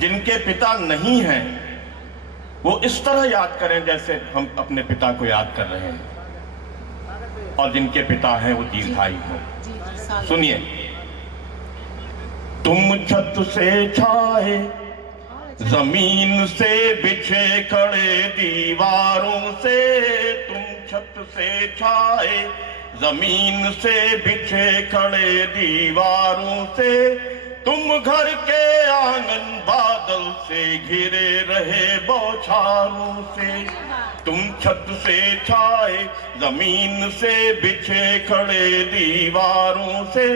जिनके पिता नहीं हैं वो इस तरह याद करें जैसे हम अपने पिता को याद कर रहे हैं, और जिनके पिता हैं वो दीर्घायु हो। सुनिए, तुम छत से छाए, जमीन से बिछे खड़े दीवारों से, तुम छत से छाए, जमीन से बिछे खड़े दीवारों से, तुम घर के आंगन बादल से घिरे रहे बौछारों से, तुम छत से छाए, जमीन से बिछे खड़े दीवारों से,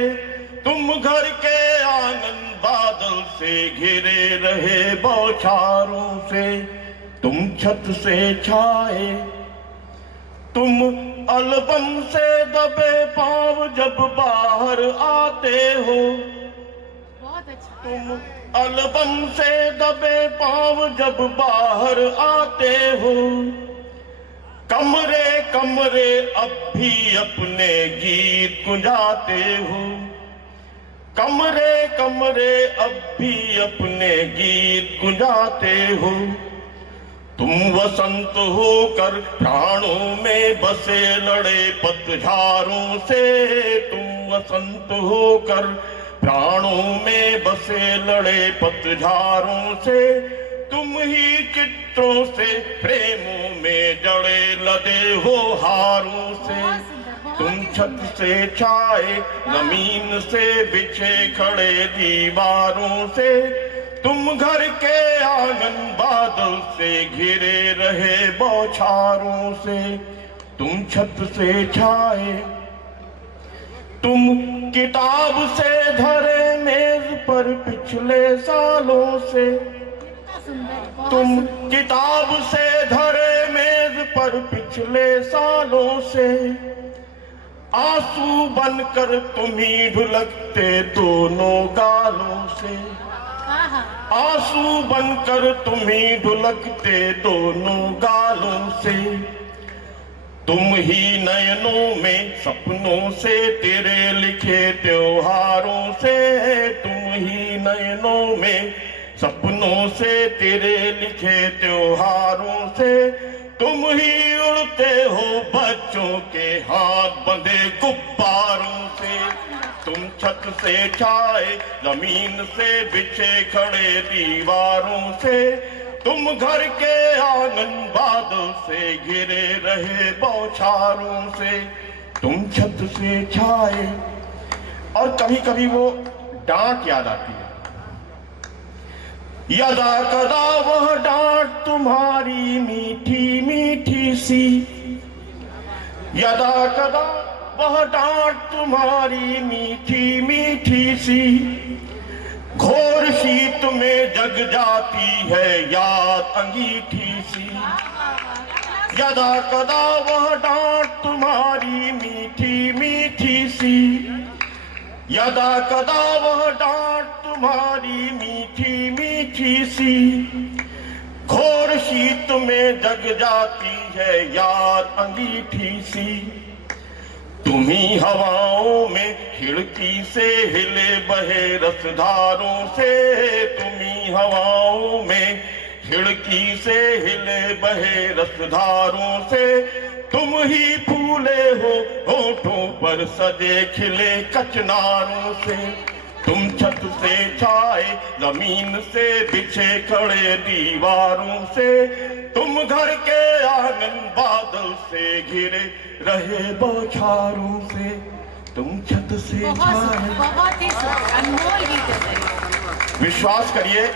तुम घर के आंगन बादल से घिरे रहे बौछारों से, तुम छत से छाए, तुम अलबम से दबे पांव जब बाहर आते हो, तुम अलबम से दबे पांव जब बाहर आते हो, कमरे कमरे अब भी अपने गीत गुंजाते हो, कमरे कमरे अब भी अपने गीत गुंजाते हो, तुम वसंत होकर प्राणों में बसे लड़े पतझारों से, तुम वसंत होकर प्राणों में बसे लड़े पतझारों से, तुम ही चित्रों से प्रेमों में जड़े लदे हो हारों से, तुम छत से छाए, जमीन से बिछे खड़े दीवारों से, तुम घर के आंगन बादल से घिरे रहे बौछारों से, तुम छत से छाए, तुम किताब से धरे मेज पर पिछले सालों से, तुम किताब से धरे मेज पर पिछले सालों से, आंसू बनकर तुम ही ढुलकते दोनों गालों से, आंसू बनकर तुम ही ढुलकते दोनों गालों से, तुम ही नयनों में सपनों से तेरे लिखे त्योहारों से, तुम ही नयनों में सपनों से तेरे लिखे त्योहारों से, तुम ही उड़ते हो बच्चों के हाथ बंधे गुब्बारों से, तुम छत से छाए, जमीन से बिछे खड़े दीवारों से, तुम घर के आंगन बादल से घिरे रहे बौछारों से, तुम छत से छाए। और कभी कभी वो डांट याद आती है, यदा कदा वह डांट तुम्हारी मीठी मीठी सी, यदा कदा वह डांट तुम्हारी मीठी मीठी सी, घोर शीत में जग जाती है याद अंगीठी सी, यदा कदा वह डांट तुम्हारी मीठी मीठी सी, यदा कदा वह डांट तुम्हारी मीठी मीठी सी, घोर शीत में जग जाती है याद अंगीठी सी, तुम्ही हवाओं में खिड़की से हिले बहे रसधारों से, तुम्ही हवाओं में खिड़की से हिले बहे रसधारों से, तुम ही फूले हो होठों पर सजे खिले कचनारों से, तुम छत से छाए, जमीन से बिछे खड़े दीवारों से, तुम घर के आंगन बादल से घिरे रहे बौछारों से, तुम छत से छाए। बहुत ही अनमोल गीत है। विश्वास करिए